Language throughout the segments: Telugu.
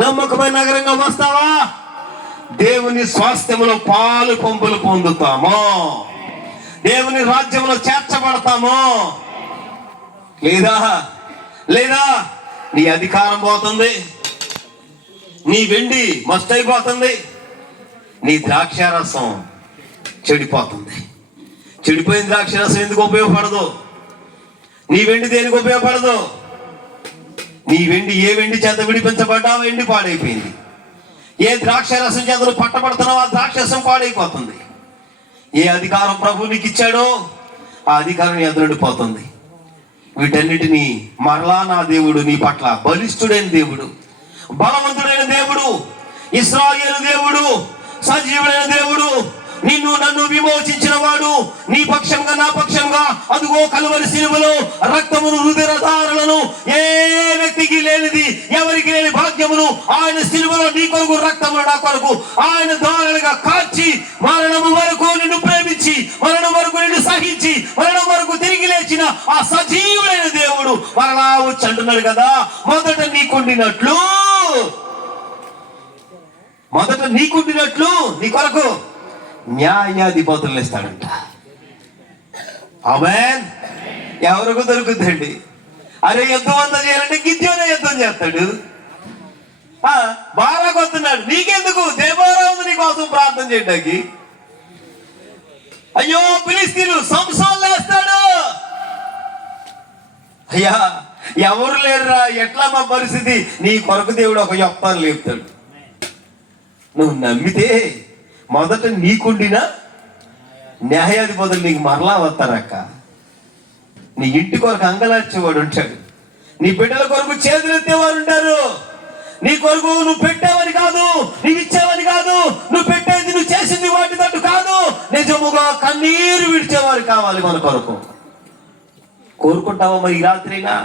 నమ్మకమైన నగరంగా వస్తావా? దేవుని స్వాస్థ్యములో పాలు పంపులు పొందుతామో, దేవుని రాజ్యంలో చేర్చబడతామో లేదా లేదా నీ అధికారం పోతుంది, నీ వెండి మస్తైపోతుంది, నీ ద్రాక్షారసం చెడిపోతుంది. చెడిపోయిన ద్రాక్షారసం ఎందుకు ఉపయోగపడదు? నీ వెండి దేనికి ఉపయోగపడదు? నీ వెండి ఏ వెండి చేత విడిపించబడ్డా వెండి పాడైపోయింది. ఏ ద్రాక్షారసం చేత నువ్వు పట్టబడుతున్నావు ఆ ద్రాక్షరసం పాడైపోతుంది. ఏ అధికారం ప్రభు నీకు ఇచ్చాడో ఆ అధికారం ఎదురుడిపోతుంది. వీటన్నిటినీ మరలా నా దేవుడు నీ పట్ల బలిష్ఠుడైన దేవుడు, బలవంతుడైన దేవుడు, ఇశ్రాయేలు దేవుడు, సజీవుడైన దేవుడు, నిన్ను నన్ను విమోచించిన వాడు, నీ పక్షంగా నా పక్షంగా అదుగో కలువరి సిలువలో రక్తమును రుధిరధారలను ఏ వ్యక్తికి లేనిది, ఎవరికి లేని భాగ్యమును ఆయన సిలువలో నీ కొరకు రక్తము నా కొరకు ఆయన ధారలుగా కార్చి మరణము వరకు నిన్ను ప్రేమించి మరణం వరకు నిన్ను సహించి మరణం వరకు తిరిగి లేచిన ఆ సజీవుడైన దేవుడు మరలా వచ్చి అంటున్నాడు కదా, మొదట నీకుండినట్లు నీ కొరకు న్యాయాధిపతులను ఇస్తాడంట. ఆమేన్. ఎవరికి దొరుకుతుందండి? అరే యుద్ధం అంతా చేయాలంటే గిద్యోనే యుద్ధం చేస్తాడు. బారాకు వస్తున్నాడు, నీకెందుకు? దేవోరా ఉంది నీ కోసం ప్రార్థన చేయడానికి. అయ్యో ఫిలిష్తీయులు సంసోను లేస్తాడు. అయ్యా ఎవరు లేరురా, ఎట్లా మా పరిస్థితి? నీ కొరకు దేవుడు ఒక యొప్తాను లేపుతాడు. నువ్వు నమ్మితే మొదట నీకుండిన న్యాయాధిపతులు నీకు మరలా వస్తారక్క. నీ ఇంటి కొరకు అంగలార్చేవాడు ఉంటాడు, నీ బిడ్డల కొరకు చేతులెత్తేవారు ఉంటారు. నీ కొరకు నువ్వు పెట్టావని కాదు, నీవు ఇచ్చావని కాదు, నువ్వు పెట్టేది నువ్వు చేసింది వాటి తట్టు కాదు, నిజముగా కన్నీరు విడిచేవారు కావాలి మన కొరకు. కోరుకుంటావా మరి ఈ రాత్రిగా?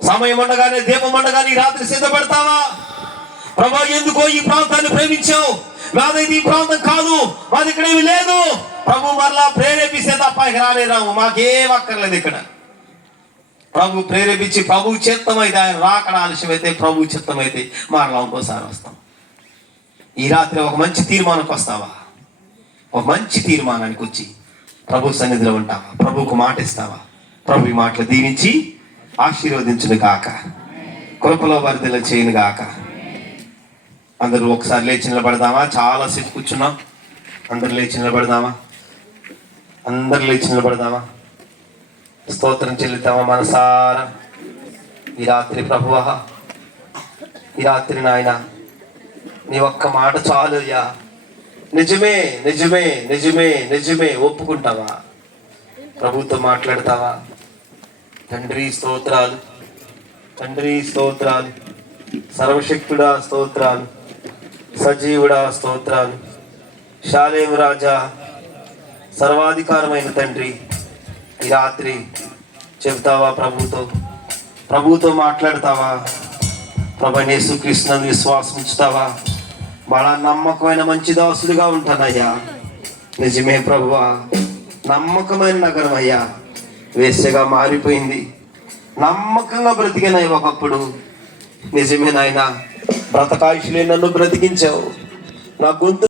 సమయం ఉండగానే దీపం ఉండగానే ఈ రాత్రి సిద్ధపడతావా? ప్రభా ఎందుకో ఈ ప్రాంతాన్ని ప్రేమించావు, మాదైతే ఈ ప్రాంతం కాదు, మాది ఇక్కడ ఏమి లేదు. ప్రభు మరలా ప్రేరేపిస్తే తప్ప ఇక రాలేరాము, మాకేం అక్కర్లేదు. ఇక్కడ ప్రభు ప్రేరేపించి ప్రభు చిత్తం అయితే, ఆయన రాకడ ఆలస్యమైతే ప్రభు చిత్తం అయితే మరలా ఇంకోసారి వస్తాం. ఈ రాత్రి ఒక మంచి తీర్మానానికి వస్తావా? ఒక మంచి తీర్మానానికి వచ్చి ప్రభు సన్నిధిలో ఉంటావా? ప్రభుకు మాట ఇస్తావా? ప్రభు ఈ మాటలు దీవించి ఆశీర్వదించును గాక, కృపలో వర్ధల చేయను గాక. అందరూ ఒకసారి లేచి నిలబడదామా? చాలా సేపు కూర్చున్నాం. అందరు లేచి నిలబడదామా? అందరు లేచి నిలబడదామా? స్తోత్రం చెల్లిద్దామా మనసారా? ఈ రాత్రి ప్రభువా, ఈ రాత్రి నాయన నీ ఒక్క మాట చాలు అయ్యా. నిజమే నిజమే నిజమే నిజమే ఒప్పుకుంటావా? ప్రభుతో మాట్లాడతావా? తండ్రి స్తోత్రాలు, తండ్రి స్తోత్రాలు, సర్వశక్తుడా స్తోత్రాలు, సజీవుడా స్తోత్రాలు, షాలేము రాజా, సర్వాధికారమైన తండ్రి, ఈ రాత్రి చెబుతావా? ప్రభుతో మాట్లాడతావా? ప్రభు యేసుక్రీస్తునందు విశ్వాసం ఉంచుతావా? బలా నమ్మకమైన మంచి దాసుడిగా ఉంటానయ్యా. నిజమే ప్రభువా, నమ్మకమైన నగరం అయ్యా వేశ్యగా మారిపోయింది, నమ్మకంగా బ్రతికినాయి ఒకప్పుడు. నిజమే నాయన, బ్రతకాయుషులే నన్ను బ్రతికించావు. నా గొంతు